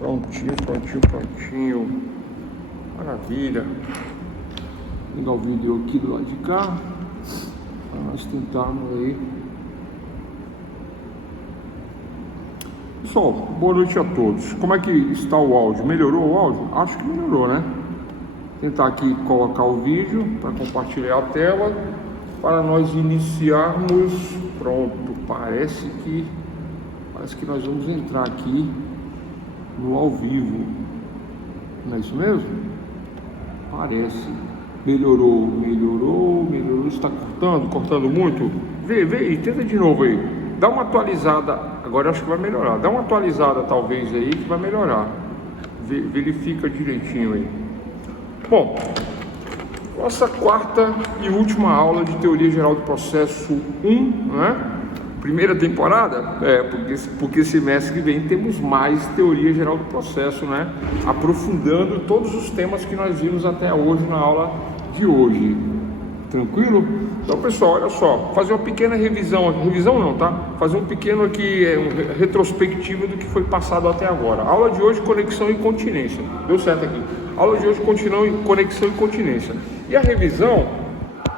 Prontinho, prontinho, prontinho. Maravilha. Vou ligar o vídeo aqui do lado de cá para nós tentarmos aí. Pessoal, boa noite a todos. Como é que está o áudio? Melhorou o áudio? Acho que melhorou, né? Tentar aqui colocar o vídeo para compartilhar a tela para nós iniciarmos. Pronto, parece que nós vamos entrar aqui no ao vivo. Não é isso mesmo? Parece. Melhorou. Está cortando muito? Vê e tenta de novo aí. Dá uma atualizada. Agora eu acho que vai melhorar. Dá uma atualizada talvez aí que vai melhorar. Verifica direitinho aí. Bom, nossa quarta e última aula de Teoria Geral do Processo 1, né? Primeira temporada, porque semestre que vem temos mais Teoria Geral do Processo, né? Aprofundando todos os temas que nós vimos até hoje na aula de hoje. Tranquilo? Então, pessoal, olha só, fazer uma pequena revisão não, tá? Fazer um pequeno aqui, retrospectivo do que foi passado até agora. Aula de hoje, conexão e continência. Deu certo aqui. Aula de hoje, conexão e continência. E a revisão,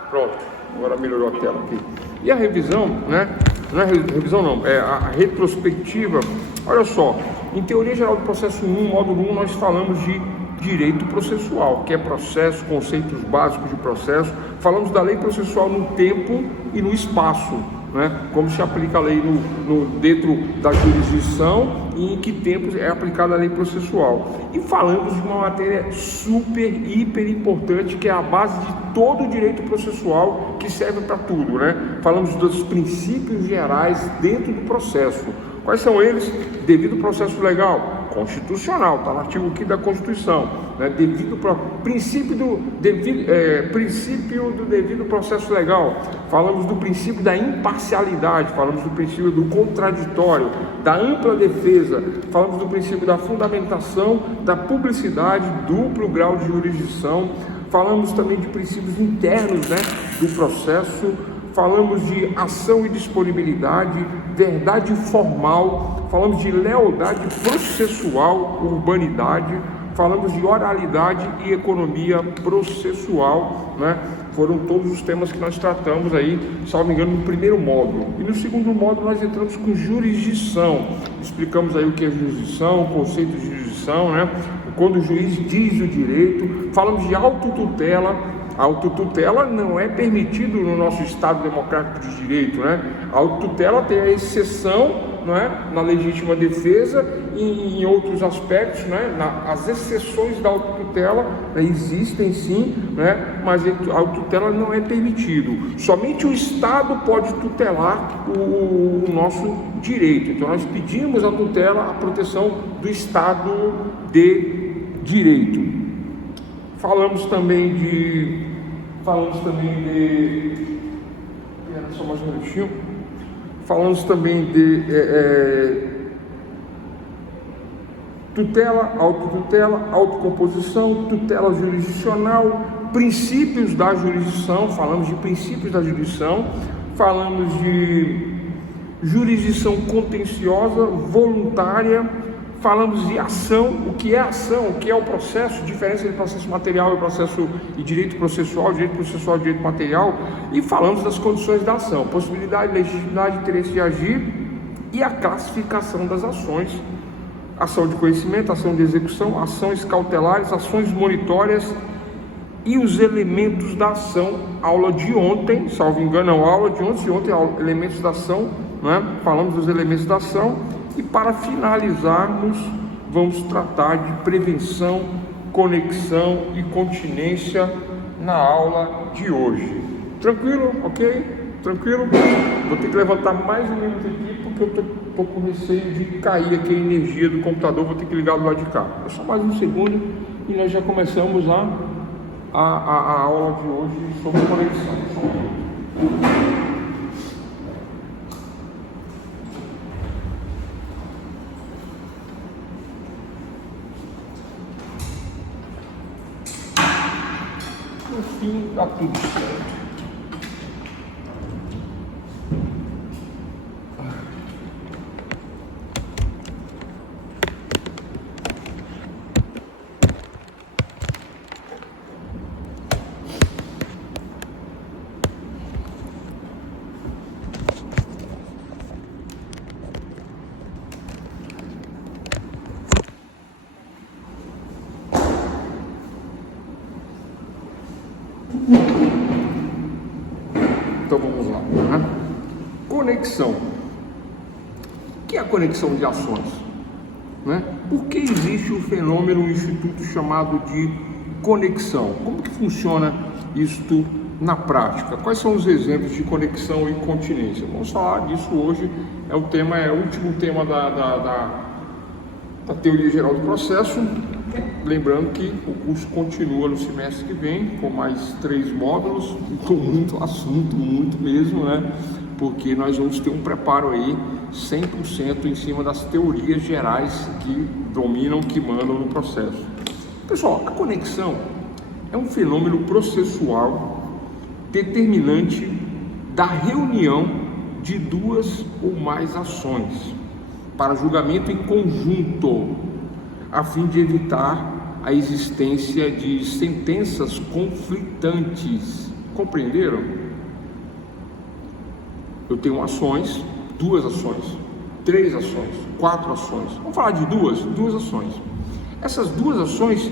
pronto, agora melhorou a tela aqui. E a revisão, né? Não é revisão não, é a retrospectiva. Olha só, em Teoria Geral do Processo 1, módulo 1, nós falamos de direito processual, que é processo, conceitos básicos de processo. Falamos da lei processual no tempo e no espaço, né? Como se aplica a lei dentro da jurisdição e em que tempo é aplicada a lei processual. E falamos de uma matéria hiper importante, que é a base de todo o direito processual, que serve para tudo, né? Falamos dos princípios gerais dentro do processo. Quais são eles? Devido processo legal, constitucional, está no artigo 5º da Constituição, né? Princípio do devido processo legal. Falamos do princípio da imparcialidade, falamos do princípio do contraditório, da ampla defesa, falamos do princípio da fundamentação, da publicidade, duplo grau de jurisdição. Falamos também de princípios internos, né, do processo. Falamos de ação e disponibilidade, verdade formal, falamos de lealdade processual, urbanidade, falamos de oralidade e economia processual, né? Foram todos os temas que nós tratamos aí, salvo engano, no primeiro módulo. E no segundo módulo nós entramos com jurisdição, explicamos aí o que é jurisdição, o conceito de jurisdição, né? Quando o juiz diz o direito, falamos de autotutela. A autotutela não é permitido no nosso Estado Democrático de Direito, né? A autotutela tem a exceção, não é? Na legítima defesa e em outros aspectos, né? As exceções da autotutela, né, existem sim, né? Mas a autotutela não é permitido. Somente o Estado pode tutelar o nosso direito. Então nós pedimos a tutela, a proteção do Estado de Direito. Falamos também de só mais um minutinho. Falamos também de tutela, autotutela, autocomposição, tutela jurisdicional, princípios da jurisdição. Falamos de princípios da jurisdição. Falamos de jurisdição contenciosa, voluntária. Falamos de ação, o que é ação, o que é o processo, diferença entre processo material e direito processual, direito material, e falamos das condições da ação, possibilidade, legitimidade, interesse de agir e a classificação das ações, ação de conhecimento, ação de execução, ações cautelares, ações monitórias e os elementos da ação. Aula de ontem, salvo engano, aula de ontem, elementos da ação, né? Falamos dos elementos da ação. E para finalizarmos, vamos tratar de prevenção, conexão e continência na aula de hoje. Tranquilo? Ok? Tranquilo? Vou ter que levantar mais um minuto aqui porque eu estou com receio de cair aqui a energia do computador. Vou ter que ligar do lado de cá. É só mais um segundo e nós já começamos a aula de hoje sobre conexão. No fim, dá tudo certo. Então vamos lá, né? Conexão. O que é a conexão de ações? Né? Por que existe o fenômeno, um instituto chamado de conexão? Como que funciona isto na prática? Quais são os exemplos de conexão e continência? Vamos falar disso hoje, é o último tema da teoria geral do processo. Lembrando que o curso continua no semestre que vem, com mais 3 módulos, com muito assunto, muito mesmo, né? Porque nós vamos ter um preparo aí 100% em cima das teorias gerais que dominam, que mandam no processo. Pessoal, a conexão é um fenômeno processual determinante da reunião de 2 ou mais ações para julgamento em conjunto, a fim de evitar a existência de sentenças conflitantes. Compreenderam? Eu tenho ações, 2 ações, 3 ações, 4 ações. Vamos falar de duas ações. Essas 2 ações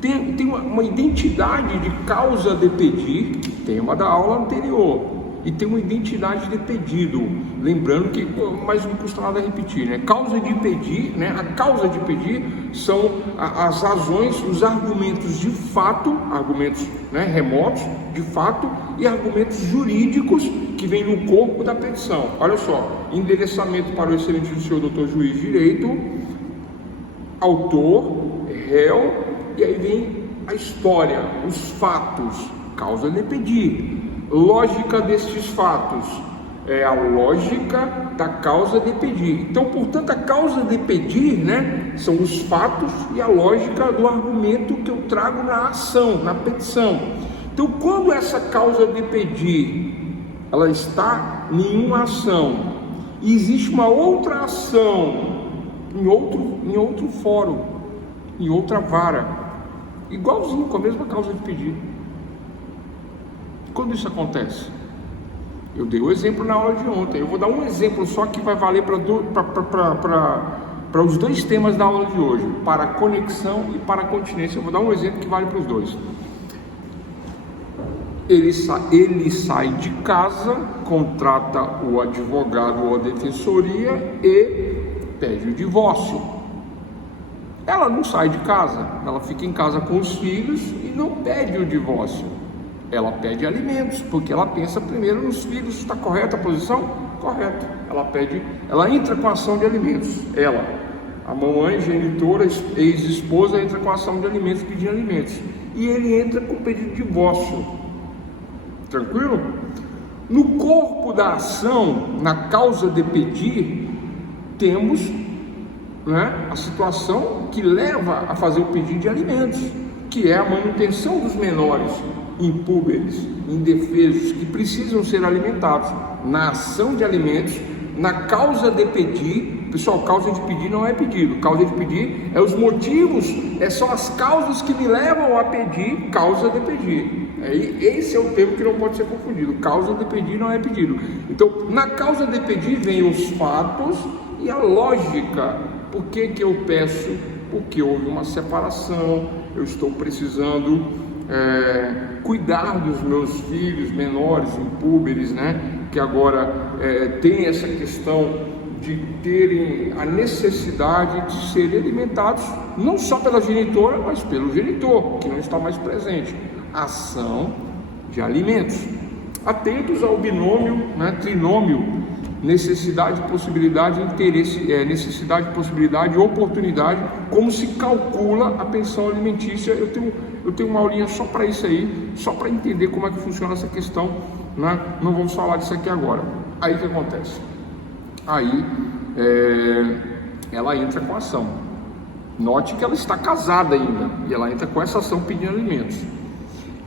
têm uma identidade de causa de pedir, tema da aula anterior, e tem uma identidade de pedido. Lembrando que, mas não custa nada repetir, né? Causa de pedir, né? A causa de pedir são as razões, os argumentos de fato, argumentos, né, remotos, de fato, e argumentos jurídicos que vêm no corpo da petição. Olha só, endereçamento para o excelentíssimo senhor doutor juiz de direito, autor, réu, e aí vem a história, os fatos, causa de pedir. Lógica destes fatos é a lógica da causa de pedir. Então, portanto, a causa de pedir, né, são os fatos e a lógica do argumento que eu trago na ação, na petição. Então, quando essa causa de pedir ela está em uma ação e existe uma outra ação em outro fórum, em outra vara, igualzinho, com a mesma causa de pedir. Quando isso acontece? Eu dei o exemplo na aula de ontem. Eu vou dar um exemplo só que vai valer para os 2 temas da aula de hoje, para a conexão e para a continência. Eu vou dar um exemplo que vale para os 2. Ele sai de casa, contrata o advogado ou a defensoria e pede o divórcio. Ela não sai de casa, ela fica em casa com os filhos e não pede o divórcio. Ela pede alimentos, porque ela pensa primeiro nos filhos. Está correta a posição? Correto. Ela entra com a ação de alimentos. Ela, a mamãe, genitora, ex-esposa, entra com a ação de alimentos, pedindo alimentos. E ele entra com o pedido de divórcio. Tranquilo? No corpo da ação, na causa de pedir, temos, né, a situação que leva a fazer o pedido de alimentos, que é a manutenção dos menores impúberes, indefesos, que precisam ser alimentados. Na ação de alimentos, na causa de pedir. Pessoal, causa de pedir não é pedido. Causa de pedir é os motivos, são as causas que me levam a pedir, causa de pedir. Esse é o termo que não pode ser confundido. Causa de pedir não é pedido. Então, na causa de pedir vem os fatos e a lógica. Por que eu peço? Porque houve uma separação, eu estou precisando cuidar dos meus filhos menores, impúberes, né? Que agora tem essa questão de terem a necessidade de serem alimentados, não só pela genitora, mas pelo genitor, que não está mais presente. Ação de alimentos. Atentos ao binômio, né, trinômio, necessidade, possibilidade, interesse, necessidade, possibilidade, oportunidade, como se calcula a pensão alimentícia. Eu tenho uma aulinha só para isso aí, só para entender como é que funciona essa questão, né? Não vamos falar disso aqui agora. Aí o que acontece? Aí ela entra com a ação. Note que ela está casada ainda, e ela entra com essa ação pedindo alimentos.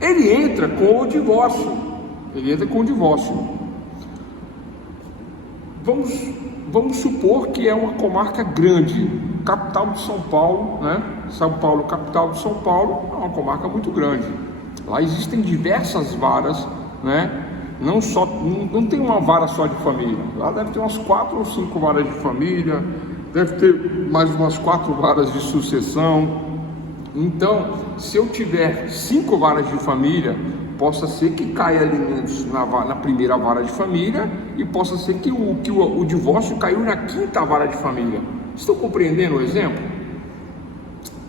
Ele entra com o divórcio. Vamos supor que é uma comarca grande, capital de São Paulo, né? São Paulo, capital de São Paulo, é uma comarca muito grande. Lá existem diversas varas, né? Não tem uma vara só de família. Lá deve ter umas 4 ou 5 varas de família, deve ter mais umas 4 varas de sucessão. Então, se eu tiver 5 varas de família, possa ser que caia alimentos na primeira vara de família e possa ser que o divórcio caiu na quinta vara de família. Estão compreendendo o exemplo?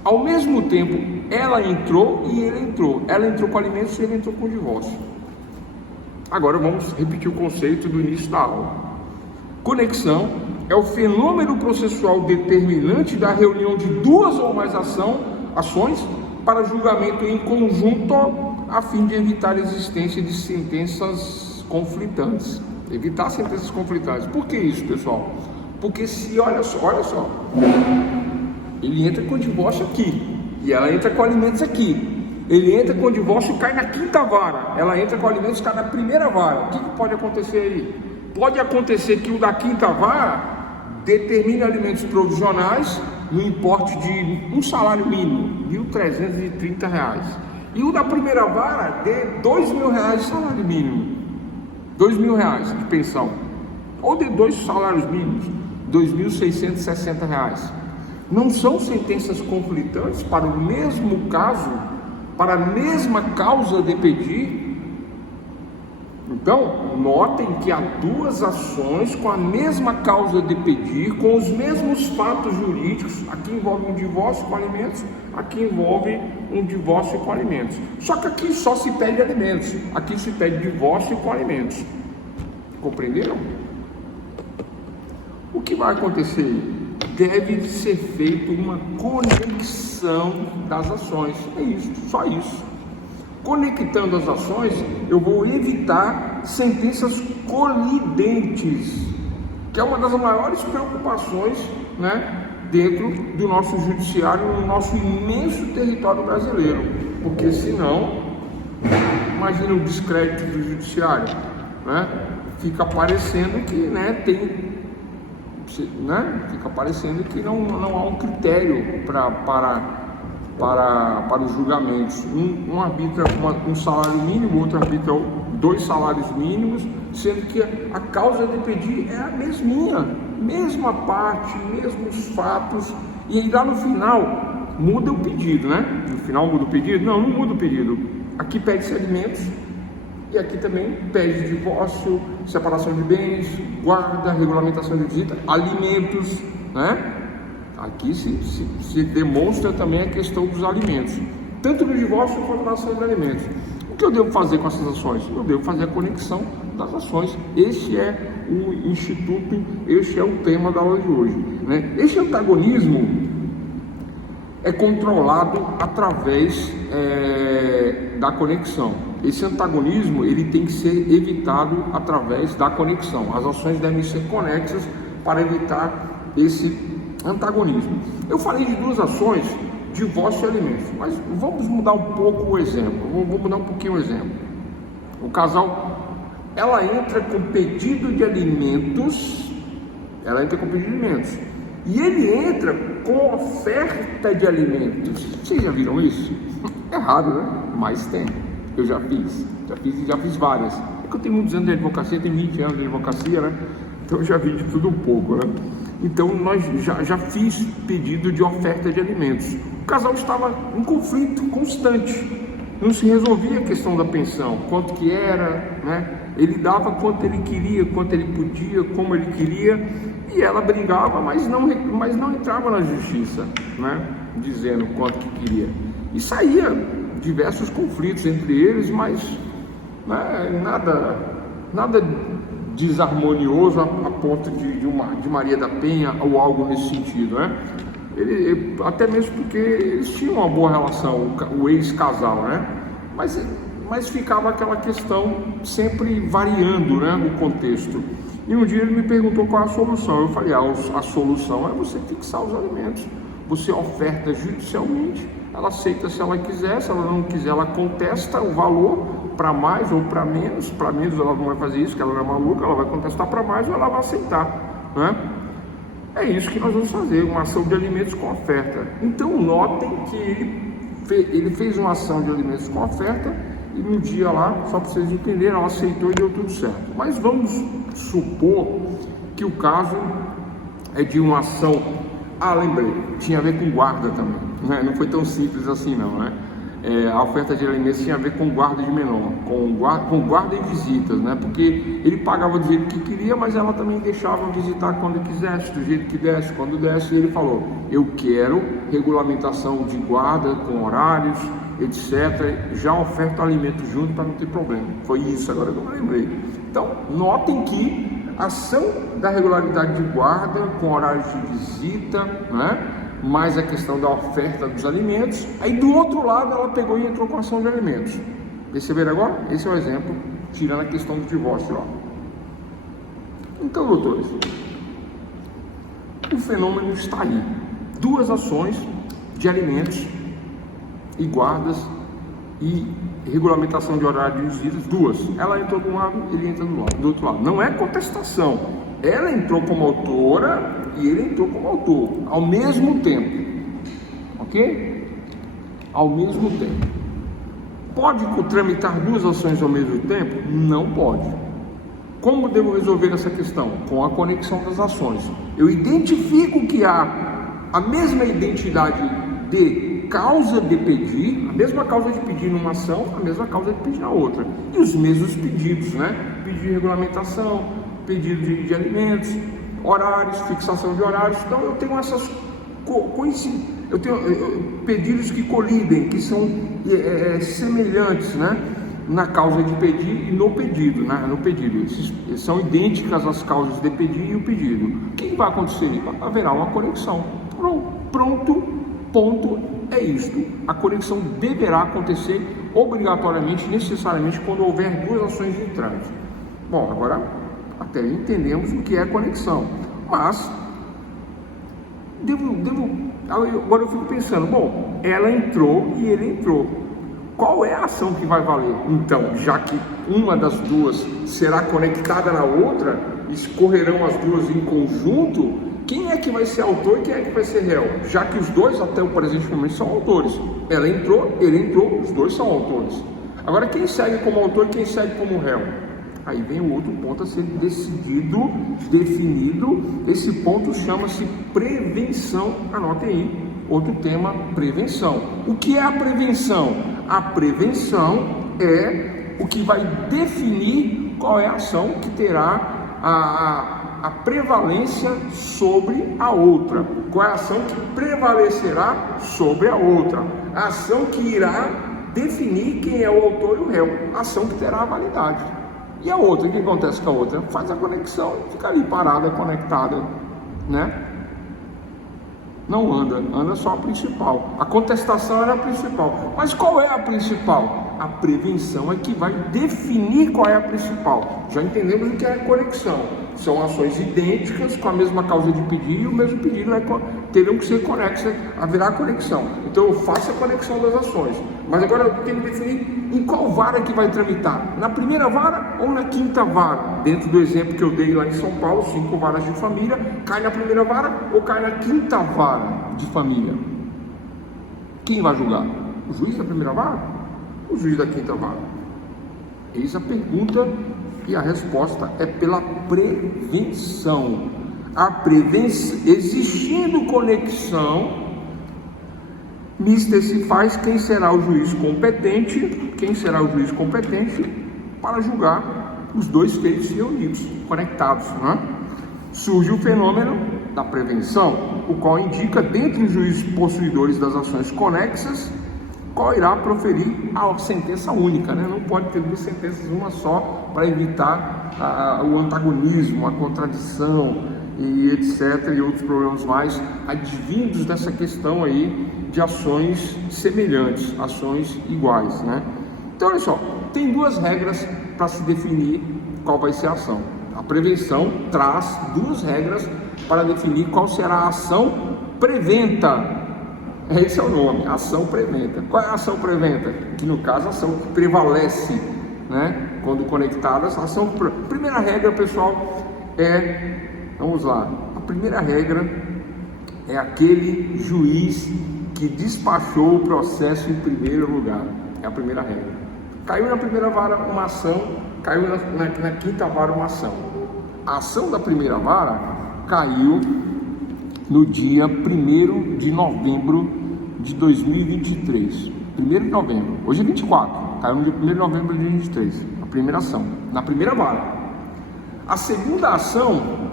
Ao mesmo tempo, ela entrou e ele entrou. Ela entrou com alimentos e ele entrou com o divórcio. Agora vamos repetir o conceito do início da aula. Conexão é o fenômeno processual determinante da reunião de duas ou mais ações para julgamento em conjunto a fim de evitar a existência de sentenças conflitantes. Evitar sentenças conflitantes. Por que isso, pessoal? Porque se, olha só, ele entra com o divórcio aqui e ela entra com alimentos aqui. Ele entra com o divórcio e cai na quinta vara. Ela entra com alimentos e cai na primeira vara. O que pode acontecer aí? Pode acontecer que o da quinta vara determine alimentos provisionais no importe de um salário mínimo, R$ 1.330. E o da primeira vara dê R$ 2.000 de salário mínimo, R$ 2.000 de pensão. Ou de 2 salários mínimos, R$ 2.660. Não são sentenças conflitantes para o mesmo caso, para a mesma causa de pedir. Então, notem que há duas ações com a mesma causa de pedir, com os mesmos fatos jurídicos. Aqui envolve um divórcio com alimentos, aqui envolve um divórcio com alimentos. Só que aqui só se pede alimentos, aqui se pede divórcio com alimentos. Compreenderam? O que vai acontecer? Deve ser feita uma conexão das ações. É isso, só isso. Conectando as ações, eu vou evitar sentenças colidentes, que é uma das maiores preocupações, né, dentro do nosso judiciário, no nosso imenso território brasileiro. Porque senão, imagina o descrédito do judiciário, né? Fica parecendo que, né, fica parecendo que não há um critério para os julgamentos. Um arbitra um salário mínimo, outro arbitra 2 salários mínimos, sendo que a causa de pedir é a mesma parte, mesmos fatos, e aí lá no final muda o pedido, né? No final muda o pedido? Não muda o pedido. Aqui pede-se alimentos e aqui também pede divórcio, separação de bens, guarda, regulamentação de visita, alimentos, né? Aqui se demonstra também a questão dos alimentos, tanto no divórcio quanto na ação de alimentos. O que eu devo fazer com essas ações? Eu devo fazer a conexão das ações. Esse é o instituto, esse é o tema da aula de hoje, né? Esse antagonismo é controlado através da conexão. Esse antagonismo ele tem que ser evitado através da conexão. As ações devem ser conexas para evitar esse antagonismo. Eu falei de duas ações, divórcio e alimentos, mas vamos mudar um pouco o exemplo. Vou mudar um pouquinho o exemplo. O casal, ela entra com pedido de alimentos, e ele entra com oferta de alimentos. Vocês já viram isso? É raro, né? Mas tem. Eu já fiz várias. É que eu tenho muitos anos de advocacia, tenho 20 anos de advocacia, né? Então eu já vi de tudo um pouco, né? Então nós já fiz pedido de oferta de alimentos. O casal estava em conflito constante, não se resolvia a questão da pensão, quanto que era, né? Ele dava quanto ele queria, quanto ele podia, como ele queria, e ela brigava, mas não entrava na justiça, né? Dizendo quanto que queria. E saía diversos conflitos entre eles, mas né, nada desarmonioso a ponto de Maria da Penha ou algo nesse sentido, né? Até mesmo porque eles tinham uma boa relação, o ex-casal, né? Mas ficava aquela questão sempre variando, né, no contexto. E um dia ele me perguntou qual é a solução. Eu falei, a solução é você fixar os alimentos. Você oferta judicialmente, ela aceita se ela quiser, se ela não quiser, ela contesta o valor para mais ou para menos ela não vai fazer isso, que ela não é maluca, ela vai contestar para mais ou ela vai aceitar, né? É isso que nós vamos fazer, uma ação de alimentos com oferta. Então notem que ele fez uma ação de alimentos com oferta e no dia lá, só para vocês entenderem, ela aceitou e deu tudo certo. Mas vamos supor que o caso é de uma ação, lembrei, tinha a ver com guarda também, né? Não foi tão simples assim não, né? a oferta de alimentos tinha a ver com guarda de menor, com guarda e visitas, né? Porque ele pagava do jeito que queria, mas ela também deixava visitar quando quisesse, do jeito que desse, quando desse. E ele falou: eu quero regulamentação de guarda com horários, etc. Já oferta alimento junto para não ter problema. Foi isso agora que eu me lembrei. Então, notem que a ação da regularidade de guarda com horários de visita, né? Mais a questão da oferta dos alimentos. Aí do outro lado ela pegou e entrou com a ação de alimentos. Perceberam agora? Esse é o exemplo, tirando a questão do divórcio, ó. Então, doutores, o fenômeno está aí. Duas ações de alimentos e guardas e regulamentação de horário de visitas, duas. Ela entrou de um lado, ele entra do outro lado. Não é contestação. Ela entrou como autora e ele entrou como autor, ao mesmo tempo, ok? Ao mesmo tempo. Pode tramitar duas ações ao mesmo tempo? Não pode. Como devo resolver essa questão? Com a conexão das ações. Eu identifico que há a mesma identidade de causa de pedir, a mesma causa de pedir numa ação, a mesma causa de pedir na outra. E os mesmos pedidos, né? Pedido de regulamentação, pedido de alimentos, horários, fixação de horários. Então eu tenho essas coincidências, eu tenho pedidos que colidem, que são semelhantes, né, na causa de pedir e no pedido, né, no pedido. São idênticas as causas de pedir e o pedido. O que vai acontecer? Haverá uma conexão. Pronto, ponto, é isto. A conexão deverá acontecer obrigatoriamente, necessariamente, quando houver duas ações de trânsito. Bom, agora até entendemos o que é conexão, mas agora eu fico pensando, bom, ela entrou e ele entrou, qual é a ação que vai valer? Então, já que uma das duas será conectada na outra, escorrerão as duas em conjunto, quem é que vai ser autor e quem é que vai ser réu? Já que os dois até o presente momento são autores, ela entrou, ele entrou, os dois são autores. Agora, quem segue como autor e quem segue como réu? Aí vem o outro ponto a ser definido. Esse ponto chama-se prevenção. Anotem aí, outro tema, prevenção. O que é a prevenção? A prevenção é o que vai definir qual é a ação que terá a prevalência sobre a outra. Qual é a ação que prevalecerá sobre a outra? A ação que irá definir quem é o autor e o réu. A ação que terá a validade. E a outra, o que acontece com a outra? Faz a conexão, fica ali parada, conectada, né? Não anda só a principal. A contestação era a principal. Mas qual é a principal? A prevenção é que vai definir qual é a principal. Já entendemos o que é conexão. São ações idênticas com a mesma causa de pedir e o mesmo pedido terão que ser conexas, haverá conexão. Então eu faço a conexão das ações. Mas agora eu tenho que definir em qual vara que vai tramitar. Na primeira vara ou na quinta vara? Dentro do exemplo que eu dei lá em São Paulo, 5 varas de família, cai na primeira vara ou cai na quinta vara de família? Quem vai julgar? O juiz da primeira vara? O juiz da quinta vara? Eis a pergunta e a resposta é pela prevenção. A prevenção, existindo conexão, nisto se faz quem será o juiz competente, para julgar os dois feitos reunidos, conectados, né? Surge o fenômeno da prevenção, o qual indica, dentre os juízes possuidores das ações conexas, qual irá proferir a sentença única, né? Não pode ter duas sentenças, uma só, para evitar o antagonismo, a contradição e etc. e outros problemas mais advindos dessa questão aí de ações semelhantes, ações iguais, né? Então, olha só, tem duas regras para se definir qual vai ser a ação. A prevenção traz duas regras para definir qual será a ação preventa. Esse é o nome, ação preventa. Qual é a ação preventa? Que no caso a ação que prevalece, né? Quando conectadas, a ação. Primeira regra, pessoal, vamos lá. A primeira regra é aquele juiz que despachou o processo em primeiro lugar. É a primeira regra. Caiu na primeira vara uma ação, caiu na quinta vara uma ação. A ação da primeira vara caiu no dia 1º de novembro de 2023. 1º de novembro. Hoje é 24, caiu no dia 1º de novembro de 2023, a primeira ação, na primeira vara. A segunda ação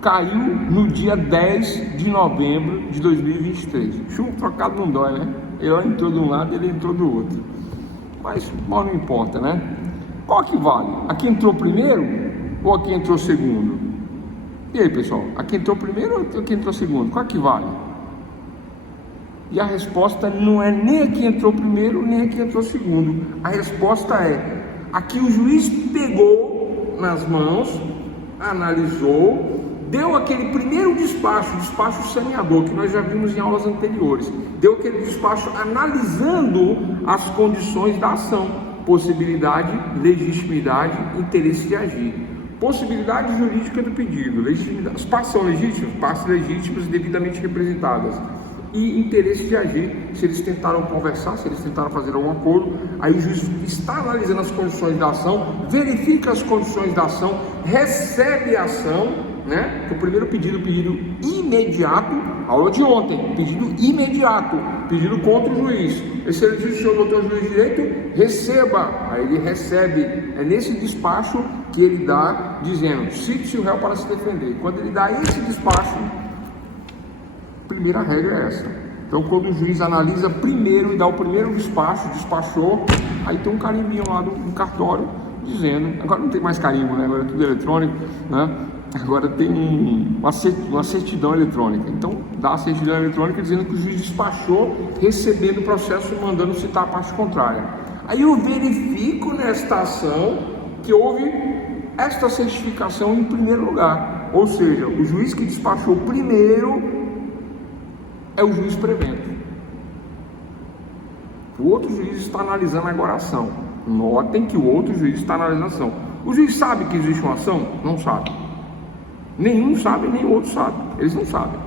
caiu no dia 10 de novembro de 2023. Chumbo trocado não dói, né? Ele entrou de um lado e ele entrou do outro. Mas mal não importa, né? Qual que vale? Aqui entrou primeiro ou aqui entrou segundo? E aí, pessoal? Aqui entrou primeiro ou aqui entrou segundo? Qual que vale? E a resposta não é nem aqui entrou primeiro, nem aqui entrou segundo. A resposta é: aqui o juiz pegou nas mãos, analisou, deu aquele primeiro despacho saneador, que nós já vimos em aulas anteriores. Deu aquele despacho analisando as condições da ação: possibilidade, legitimidade, interesse de agir. Possibilidade jurídica do pedido, legitimidade. As partes são legítimas? Partes legítimas e devidamente representadas. E interesse de agir, se eles tentaram conversar, se eles tentaram fazer algum acordo. Aí o juiz está analisando as condições da ação, verifica as condições da ação, recebe a ação, né? O primeiro pedido imediato, aula de ontem, pedido imediato, pedido contra o juiz. Esse ele diz: senhor doutor juiz de direito, receba. Aí ele recebe, é nesse despacho que ele dá, dizendo: cite-se o réu para se defender. Quando ele dá esse despacho, a primeira regra é essa. Então, quando o juiz analisa primeiro e dá o primeiro despacho, despachou, aí tem um carimbinho lá no cartório dizendo, agora não tem mais carimbo, né? Agora é tudo eletrônico, né? Agora tem uma certidão eletrônica. Então, dá a certidão eletrônica dizendo que o juiz despachou, recebendo o processo e mandando citar a parte contrária. Aí eu verifico nesta ação que houve esta certificação em primeiro lugar. Ou seja, o juiz que despachou primeiro é o juiz prevento. O outro juiz está analisando agora a ação. Notem que o outro juiz está analisando a ação. O juiz sabe que existe uma ação? Não sabe. Nenhum sabe, nem o outro sabe. Eles não sabem.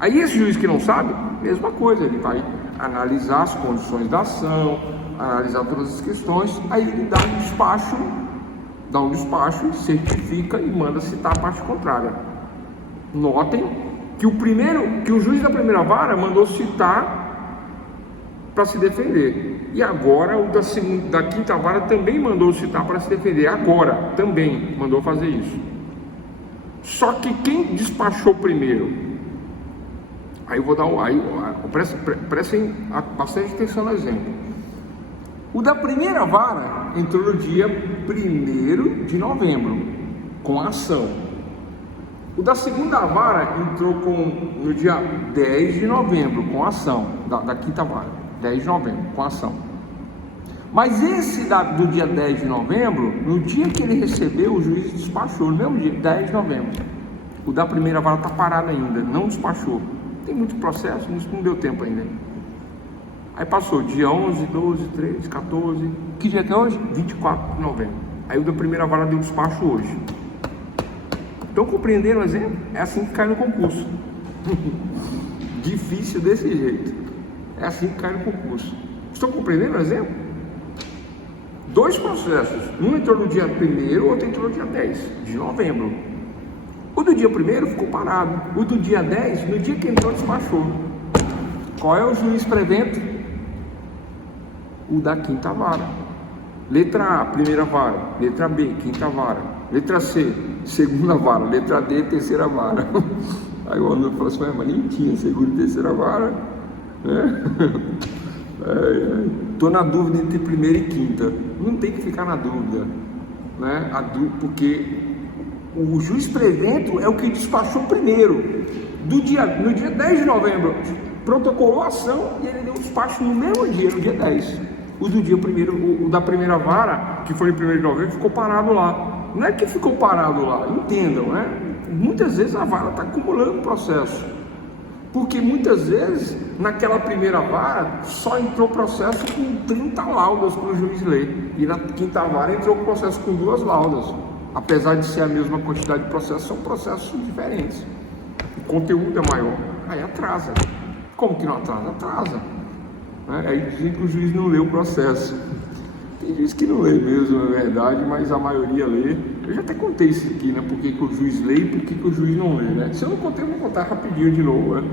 Aí esse juiz que não sabe, mesma coisa, ele vai analisar as condições da ação, analisar todas as questões, aí ele dá um despacho, certifica e manda citar a parte contrária. Notem que o juiz da primeira vara mandou citar para se defender, e agora o da quinta vara também mandou citar para se defender, agora também mandou fazer isso. Só que quem despachou primeiro, aí eu vou dar prestem bastante atenção no exemplo. O da primeira vara entrou no dia 1º de novembro com a ação. O da segunda vara entrou no dia 10 de novembro com a ação, da quinta vara, 10 de novembro com a ação. Mas esse do dia 10 de novembro, no dia que ele recebeu, o juiz despachou, no mesmo dia, 10 de novembro. O da primeira vara está parado ainda, não despachou. Tem muito processo, não deu tempo ainda. Aí passou dia 11, 12, 13, 14, que dia que é hoje? 24 de novembro. Aí o da primeira vara deu despacho hoje. Estão compreendendo o exemplo? É assim que cai no concurso. Difícil desse jeito. É assim que cai no concurso. Estão compreendendo o exemplo? 2 processos. Um entrou no dia 1º, o outro entrou no dia 10 de novembro. O do dia 1º ficou parado. O do dia 10, no dia que entrou, despachou. Qual é o juiz prevento? O da quinta vara. Letra A, primeira vara. Letra B, quinta vara. Letra C, segunda vara. Letra D, terceira vara. Aí o aluno falou assim: mas nem tinha segunda e terceira vara, né? Estou na dúvida entre primeira e quinta. Não tem que ficar na dúvida, né? Porque o juiz prevento é o que despachou primeiro. No dia 10 de novembro, protocolou a ação e ele deu o despacho no mesmo dia, no dia 10. O do dia primeiro, o da primeira vara, que foi em 1º de novembro, ficou parado lá. Não é que ficou parado lá, entendam, né? Muitas vezes a vara está acumulando processo. Porque muitas vezes, naquela primeira vara, só entrou processo com 30 laudas para o juiz ler. E na quinta vara entrou processo com 2 laudas. Apesar de ser a mesma quantidade de processos, são processos diferentes. O conteúdo é maior. Aí atrasa. Como que não atrasa? Atrasa. Aí dizem que o juiz não lê o processo. Tem juiz que não lê mesmo, é verdade, mas a maioria lê. Eu já até contei isso aqui, né? Por que o juiz lê e por que o juiz não lê, né? Se eu não contei, eu vou contar rapidinho de novo, né?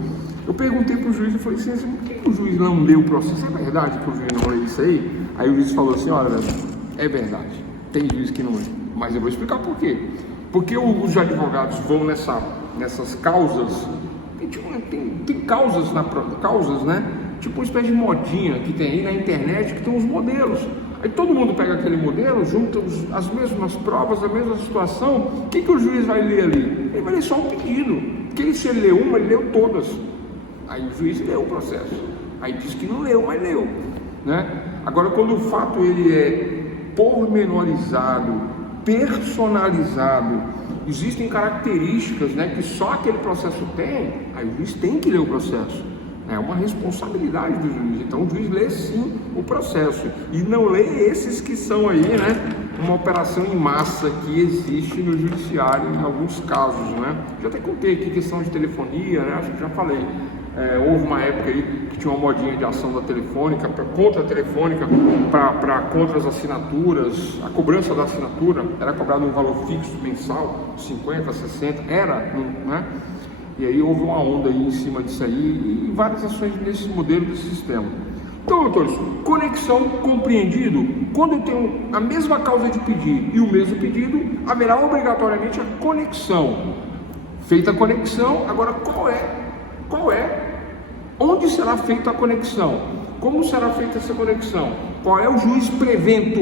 Eu perguntei para o juiz, eu falei assim, por que o juiz não leu o processo? É verdade que o juiz não leu isso aí? Aí o juiz falou assim, olha, é verdade, tem juiz que não lê, mas eu vou explicar por quê. Porque os advogados vão nessas causas, tem causas, né? Tipo uma espécie de modinha que tem aí na internet, que tem uns modelos. Aí todo mundo pega aquele modelo, junta as mesmas provas, a mesma situação. O que o juiz vai ler ali? Ele vai ler só o pedido. Porque se ele leu uma, ele leu todas. Aí o juiz leu o processo. Aí diz que não leu, mas leu, né? Agora, quando o fato ele é pormenorizado, personalizado, existem características, né, que só aquele processo tem, aí o juiz tem que ler o processo. É uma responsabilidade do juiz. Então o juiz lê sim o processo e não lê esses que são aí, né, uma operação em massa que existe no judiciário em alguns casos, né? Já até contei aqui questão de telefonia, né? Acho que já falei. Houve uma época aí que tinha uma modinha de ação da Telefônica, contra a Telefônica, para contra as assinaturas. A cobrança da assinatura era cobrada um valor fixo mensal, 50, 60, né? E aí houve uma onda aí em cima disso aí e várias ações nesse modelo desse sistema. Então, doutores, conexão compreendido, quando eu tenho a mesma causa de pedir e o mesmo pedido, haverá obrigatoriamente a conexão. Feita a conexão, agora qual é? Onde será feita a conexão? Como será feita essa conexão? Qual é o juiz prevento?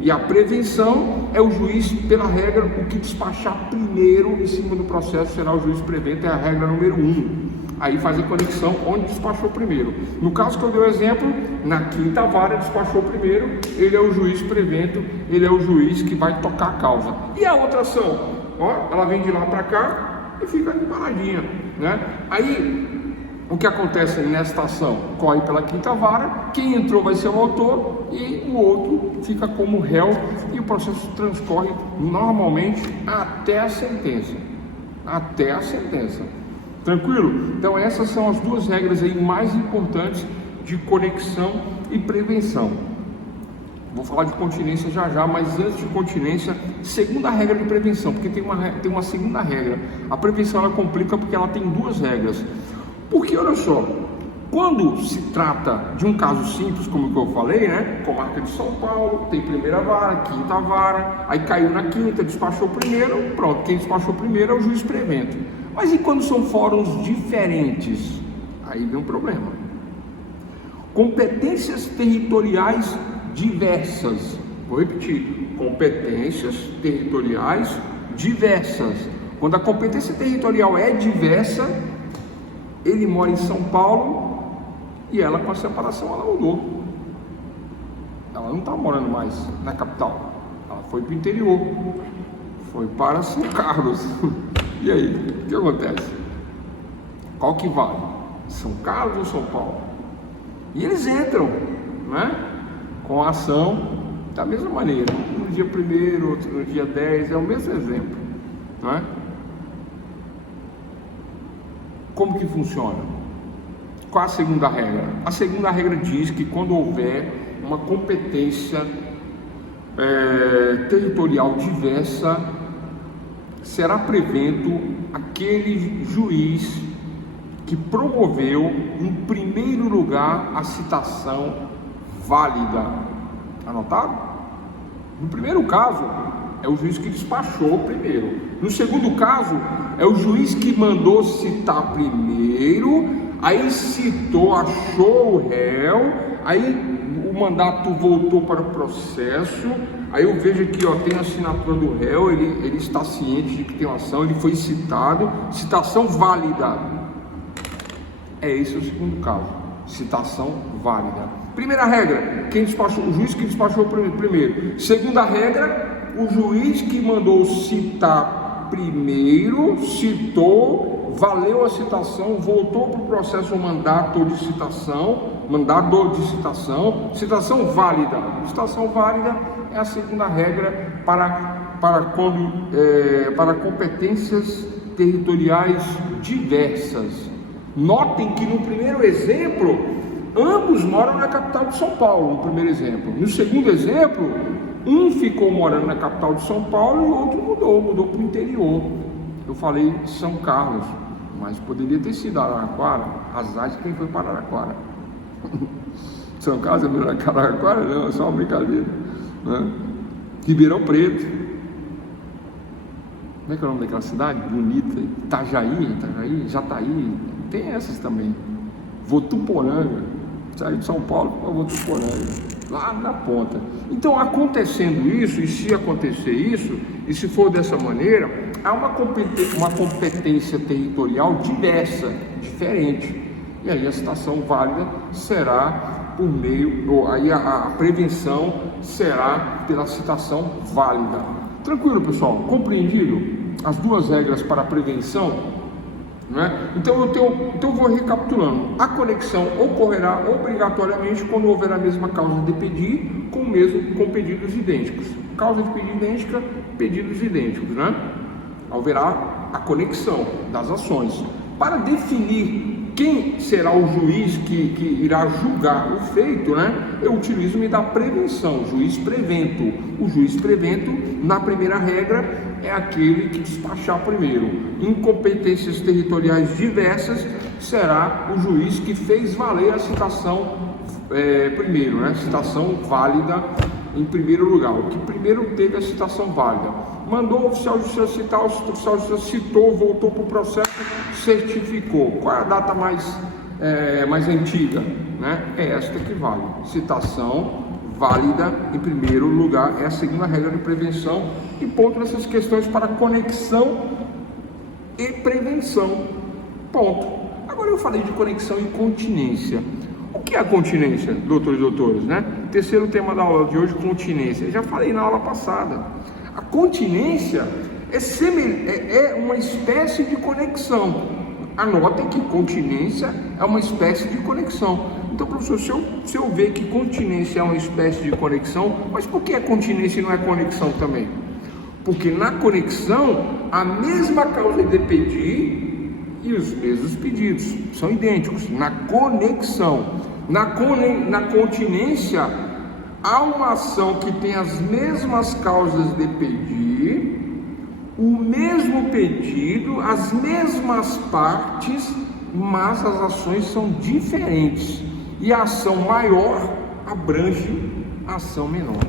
E a prevenção é o juiz, pela regra, o que despachar primeiro em cima do processo será o juiz prevento, é a regra número 1. Aí faz a conexão onde despachou primeiro. No caso que eu dei o exemplo, na quinta vara despachou primeiro, ele é o juiz prevento, ele é o juiz que vai tocar a causa. E a outra ação? Ó, ela vem de lá para cá e fica ali paradinha, né? Aí, o que acontece nesta ação? Corre pela quinta vara, quem entrou vai ser o autor e o outro fica como réu e o processo transcorre normalmente até a sentença. Até a sentença. Tranquilo? Então essas são as duas regras aí mais importantes de conexão e prevenção. Vou falar de continência já, mas antes de continência, segunda regra de prevenção, porque tem uma segunda regra. A prevenção ela complica porque ela tem duas regras. Porque olha só, quando se trata de um caso simples, como que eu falei, né? Comarca de São Paulo, tem primeira vara, quinta vara, aí caiu na quinta, despachou primeiro, pronto, quem despachou primeiro é o juiz prevento. Mas e quando são fóruns diferentes? Aí vem um problema. Competências territoriais diversas. Vou repetir, competências territoriais diversas. Quando a competência territorial é diversa, ele mora em São Paulo e ela, com a separação, ela mudou. Ela não está morando mais na capital. Ela foi para o interior. Foi para São Carlos. E aí, o que acontece? Qual que vale? São Carlos ou São Paulo? E eles entram, né, com a ação da mesma maneira. No dia 1º, outro no dia 10, é o mesmo exemplo, né? Como que funciona? Qual a segunda regra? A segunda regra diz que quando houver uma competência territorial diversa, será prevento aquele juiz que promoveu, em primeiro lugar, a citação válida. Anotado? No primeiro caso, é o juiz que despachou primeiro. No segundo caso, é o juiz que mandou citar primeiro, aí citou, achou o réu, aí o mandato voltou para o processo, aí eu vejo aqui, ó, tem a assinatura do réu, ele está ciente de que tem uma ação, ele foi citado, citação válida. Esse é o segundo caso, citação válida. Primeira regra, quem despachou, o juiz que despachou primeiro. Segunda regra, o juiz que mandou citar primeiro, citou, valeu a citação, voltou para o processo o mandato de citação, citação válida. Citação válida é a segunda regra para competências territoriais diversas. Notem que no primeiro exemplo, ambos moram na capital de São Paulo, no primeiro exemplo. No segundo exemplo, um ficou morando na capital de São Paulo e o outro mudou para o interior. Eu falei São Carlos, mas poderia ter sido Araraquara, azar de quem foi para Araraquara. São Carlos não era Araraquara, não, é só uma brincadeira, né? Ribeirão Preto, como é que é o nome daquela cidade? Bonita, Itajaí, Jataí, tem essas também. Votuporanga, saí de São Paulo para Votuporanga, lá na ponta. Então, acontecendo isso, e se acontecer isso, e se for dessa maneira, há uma competência territorial diversa, diferente. E aí a citação válida será por meio, ou aí a prevenção será pela citação válida. Tranquilo, pessoal? Compreendido? As duas regras para a prevenção, né? Então eu vou recapitulando. A conexão ocorrerá obrigatoriamente quando houver a mesma causa de pedir com pedidos idênticos. Causa de pedido idêntica, pedidos idênticos, né? Haverá a conexão das ações. Para definir quem será o juiz que irá julgar o feito, né? Eu utilizo-me da prevenção, juiz prevento. O juiz prevento, na primeira regra, é aquele que despachar primeiro. Em competências territoriais diversas, será o juiz que fez valer a citação primeiro, né? Citação válida em primeiro lugar. O que primeiro teve a citação válida. Mandou o oficial de justiça citar, o oficial de justiça citou, voltou para o processo, certificou. Qual é a data mais antiga? Né? É esta que vale. Citação válida em primeiro lugar, é a segunda regra de prevenção. E ponto nessas questões para conexão e prevenção. Ponto. Agora eu falei de conexão e continência. O que é a continência, doutores e doutoras, né? Terceiro tema da aula de hoje, continência. Eu já falei na aula passada. A continência é uma espécie de conexão. Anotem que continência é uma espécie de conexão. Então, professor, se eu ver que continência é uma espécie de conexão, mas por que é continência e não é conexão também? Porque na conexão, a mesma causa de pedir e os mesmos pedidos são idênticos. Na conexão, na continência, há uma ação que tem as mesmas causas de pedir, o mesmo pedido, as mesmas partes, mas as ações são diferentes. E a ação maior abrange a ação menor,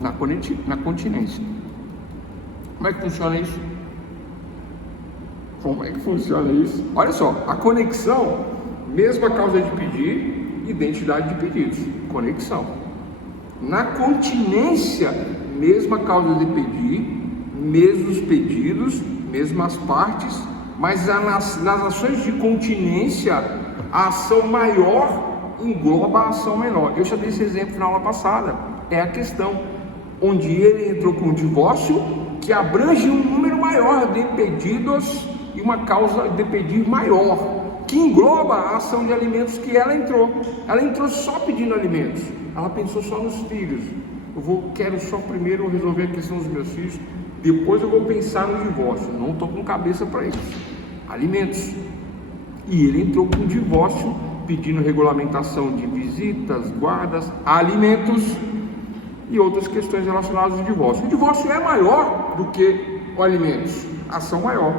na continência. Como é que funciona isso? Como é que funciona isso? Olha só, a conexão, mesma causa de pedir, identidade de pedidos, conexão. Na continência, mesma causa de pedir, mesmos pedidos, mesmas partes, mas nas ações de continência, a ação maior engloba a ação menor. Eu já dei esse exemplo na aula passada. É a questão onde ele entrou com o divórcio, que abrange um número maior de pedidos e uma causa de pedir maior, que engloba a ação de alimentos que ela entrou. Ela entrou só pedindo alimentos. Ela pensou só nos filhos. Quero só primeiro resolver a questão dos meus filhos, depois eu vou pensar no divórcio. Não estou com cabeça para isso. Alimentos. E ele entrou com o divórcio, pedindo regulamentação de visitas, guardas, alimentos e outras questões relacionadas ao divórcio. O divórcio é maior do que o alimentos, ação maior.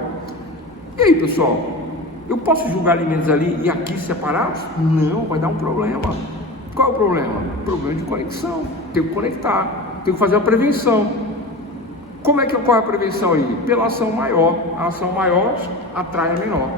E aí, pessoal, eu posso julgar alimentos ali e aqui separados? Não, vai dar um problema. Qual é o problema? Problema de conexão. Tenho que conectar, tenho que fazer a prevenção. Como é que ocorre a prevenção aí? Pela ação maior. A ação maior atrai a menor.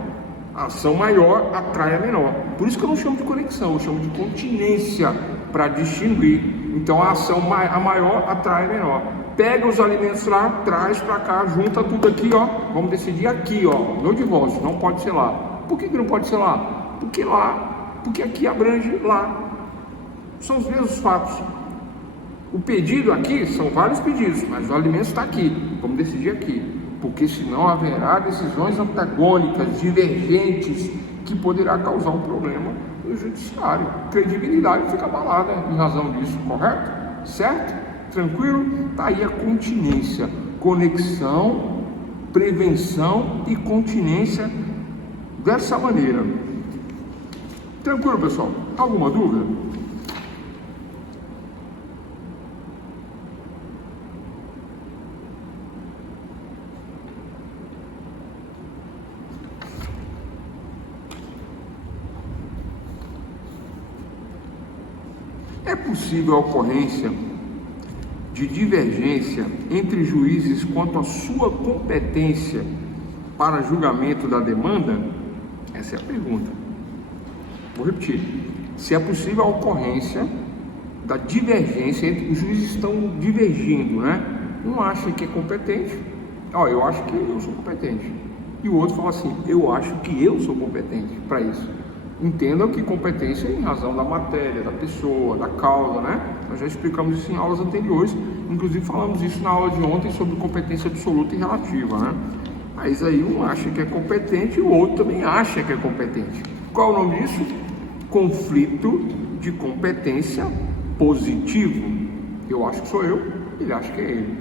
A ação maior atrai a menor. Por isso que eu não chamo de conexão, eu chamo de continência, para distinguir. Então a ação a maior atrai a menor. Pega os alimentos lá, traz para cá, junta tudo aqui, ó. Vamos decidir aqui, ó, no divórcio, não pode ser lá. Por que não pode ser lá? Porque aqui abrange lá. São os mesmos fatos. O pedido aqui são vários pedidos, mas o alimento está aqui. Vamos decidir aqui, porque senão haverá decisões antagônicas, divergentes, que poderá causar um problema no judiciário. Credibilidade fica abalada em razão disso, correto? Certo? Tranquilo? Está aí a continência, conexão, prevenção e continência dessa maneira. Tranquilo, pessoal? Alguma dúvida? É possível a ocorrência de divergência entre juízes quanto à sua competência para julgamento da demanda? Essa é a pergunta. Vou repetir. Se é possível a ocorrência da divergência entre os juízes estão divergindo, né? Um acha que é competente, eu acho que eu sou competente. E o outro fala assim, eu acho que eu sou competente para isso. Entendam que competência é em razão da matéria, da pessoa, da causa, né? Nós já explicamos isso em aulas anteriores, inclusive falamos isso na aula de ontem sobre competência absoluta e relativa, né? Mas aí um acha que é competente e o outro também acha que é competente. Qual é o nome disso? Conflito de competência positivo. Eu acho que sou eu, ele acha que é ele.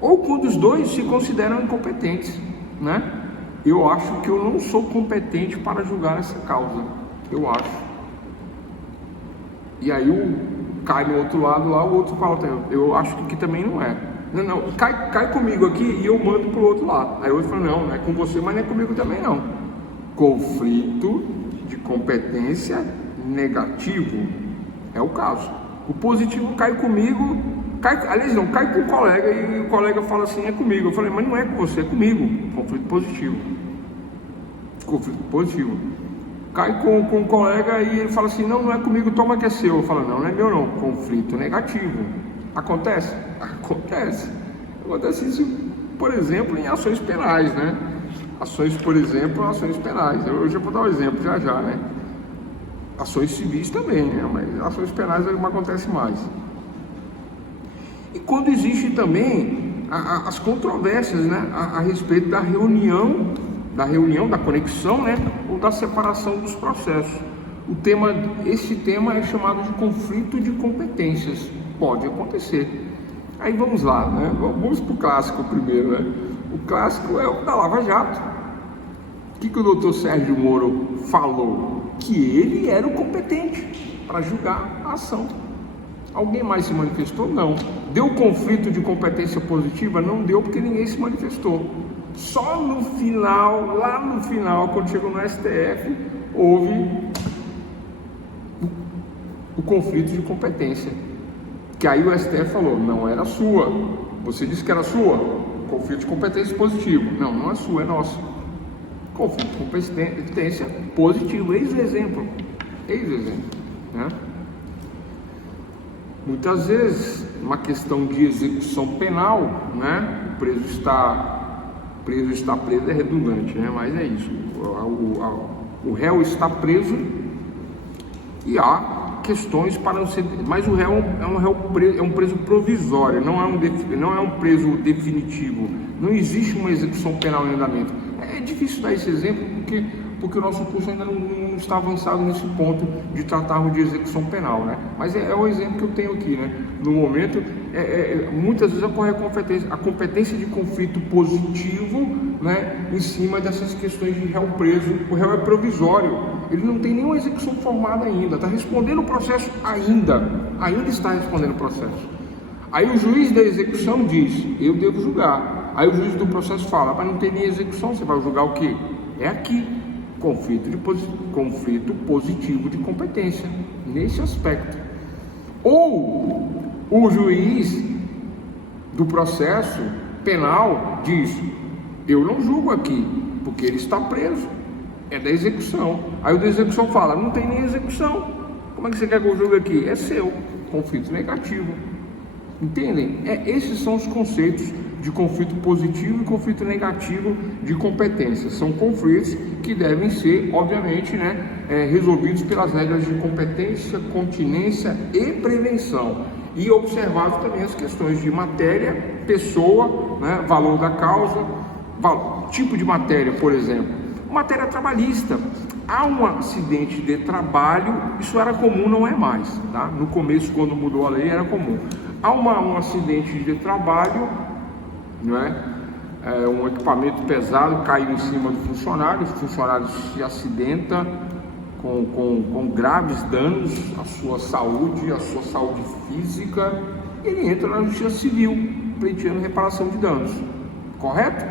Ou quando os dois se consideram incompetentes, né? Eu acho que eu não sou competente para julgar essa causa. Eu acho. E aí cai no outro lado lá, o outro fala, eu acho que aqui também não é. Não, cai comigo aqui e eu mando pro outro lado. Aí o outro fala, não é com você, mas não é comigo também não. Conflito de competência negativo é o caso. O positivo cai comigo, cai com o colega e o colega fala assim, é comigo. Eu falei, mas não é com você, é comigo. Conflito positivo. Conflito positivo. Cai com o colega e ele fala assim, não é comigo, toma que é seu. Eu falo, não é meu não. Conflito negativo. Acontece? Acontece. Acontece isso, por exemplo, em ações penais, né? Ações penais. Eu já vou dar um exemplo já, né? Ações civis também, né? Mas ações penais é o que acontece mais. E quando existe também as controvérsias, né? A respeito da reunião, da conexão, né? Ou da separação dos processos. Esse tema é chamado de conflito de competências. Pode acontecer. Aí vamos lá, né? Vamos para o clássico primeiro, né? O clássico é o da Lava Jato. O que o doutor Sérgio Moro falou? Que ele era o competente para julgar a ação. Alguém mais se manifestou? Não. Deu conflito de competência positiva? Não deu, porque ninguém se manifestou. Só no final, lá no final, quando chegou no STF, houve o conflito de competência. Que aí o STF falou, não era sua. Você disse que era sua? Conflito de competência positivo. Não é sua, é nossa. Conflito de competência positivo. Eis o exemplo. Né? Muitas vezes, uma questão de execução penal, né? O preso está preso é redundante, né? Mas é isso. O réu está preso e há questões para não ser, mas o réu é um preso provisório, não é um preso definitivo. Não existe uma execução penal em andamento. É difícil dar esse exemplo porque o nosso curso ainda não está avançado nesse ponto de tratarmos de execução penal, né? Mas é o exemplo que eu tenho aqui, né? No momento, muitas vezes ocorre a competência de conflito positivo, né? Em cima dessas questões de réu preso. O réu é provisório, ele não tem nenhuma execução formada ainda, está respondendo o processo ainda está respondendo o processo. Aí o juiz da execução diz, eu devo julgar. Aí o juiz do processo fala, mas não tem nem execução, você vai julgar o quê? É aqui, conflito positivo de competência, nesse aspecto. Ou o juiz do processo penal diz, eu não julgo aqui, porque ele está preso, é da execução. Aí o da execução fala, não tem nem execução, como é que você quer que eu julgue aqui? É seu, conflito negativo. Entendem? Esses são os conceitos de conflito positivo e conflito negativo de competência. São conflitos que devem ser, obviamente, né, resolvidos pelas regras de competência, continência e prevenção. E observados também as questões de matéria, pessoa, né, valor da causa, tipo de matéria, por exemplo. Matéria trabalhista. Há um acidente de trabalho, isso era comum, não é mais, tá? No começo, quando mudou a lei, era comum. Há um acidente de trabalho, não é? Um equipamento pesado caiu em cima do funcionário, o funcionário se acidenta com graves danos à sua saúde física, ele entra na justiça civil, pleiteando reparação de danos. Correto?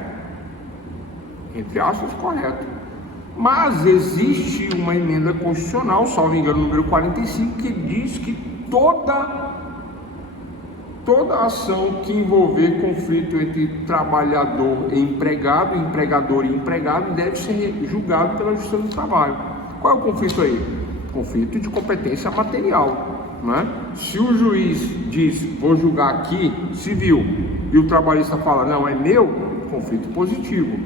Entre aspas, correto. Mas existe uma emenda constitucional, salvo engano, número 45, que diz que toda ação que envolver conflito entre trabalhador e empregado, empregador e empregado, deve ser julgado pela Justiça do Trabalho. Qual é o conflito aí? Conflito de competência material, né? Se o juiz diz, vou julgar aqui civil, e o trabalhista fala, não, é meu, conflito positivo.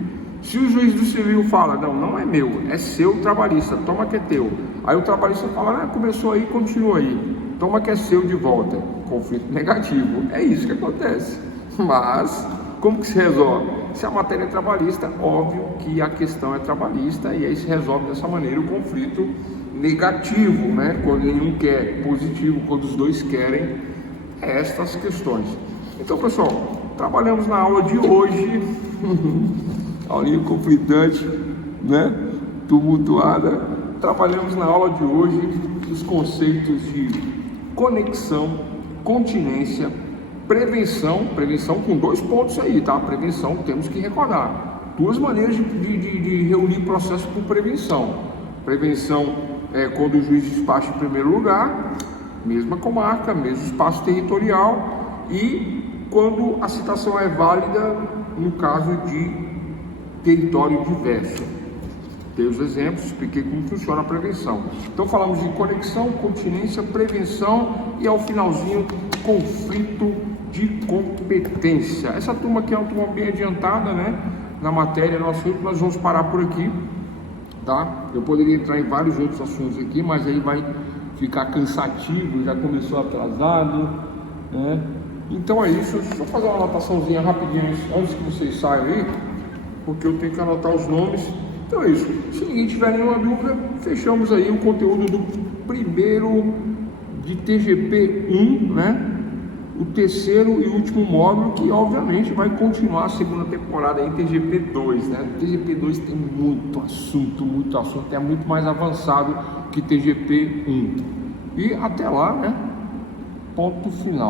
Se o juiz do civil fala, não, não é meu, é seu, trabalhista, toma que é teu. Aí o trabalhista fala, começou aí, continua aí, toma que é seu de volta. Conflito negativo. É isso que acontece. Mas, como que se resolve? Se a matéria é trabalhista, óbvio que a questão é trabalhista e aí se resolve dessa maneira o conflito negativo, né? Quando nenhum quer, positivo, quando os dois querem, estas questões. Então, pessoal, trabalhamos na aula de hoje, aulinha conflitante, né? Tumultuada. Trabalhamos na aula de hoje os conceitos de conexão, continência, prevenção com 2 pontos aí, tá? Prevenção, temos que recordar. 2 maneiras de reunir processo por prevenção. Prevenção é quando o juiz despacha em primeiro lugar, mesma comarca, mesmo espaço territorial, e quando a citação é válida no caso de território diverso. Dei os exemplos, expliquei como funciona a prevenção. Então falamos de conexão, continência, prevenção e ao finalzinho, conflito de competência. Essa turma aqui é uma turma bem adiantada, né? Na matéria, nós vamos parar por aqui, tá? Eu poderia entrar em vários outros assuntos aqui, mas aí vai ficar cansativo, já começou atrasado, né? Então é isso, deixa eu fazer uma anotaçãozinha rapidinho antes que vocês saiam aí, porque eu tenho que anotar os nomes. Então é isso, se ninguém tiver nenhuma dúvida, fechamos aí o conteúdo do primeiro de TGP 1, né? O terceiro e último módulo, que obviamente vai continuar a segunda temporada em TGP 2, né? TGP 2 tem muito assunto, é muito mais avançado que TGP 1. E até lá, né? Ponto final.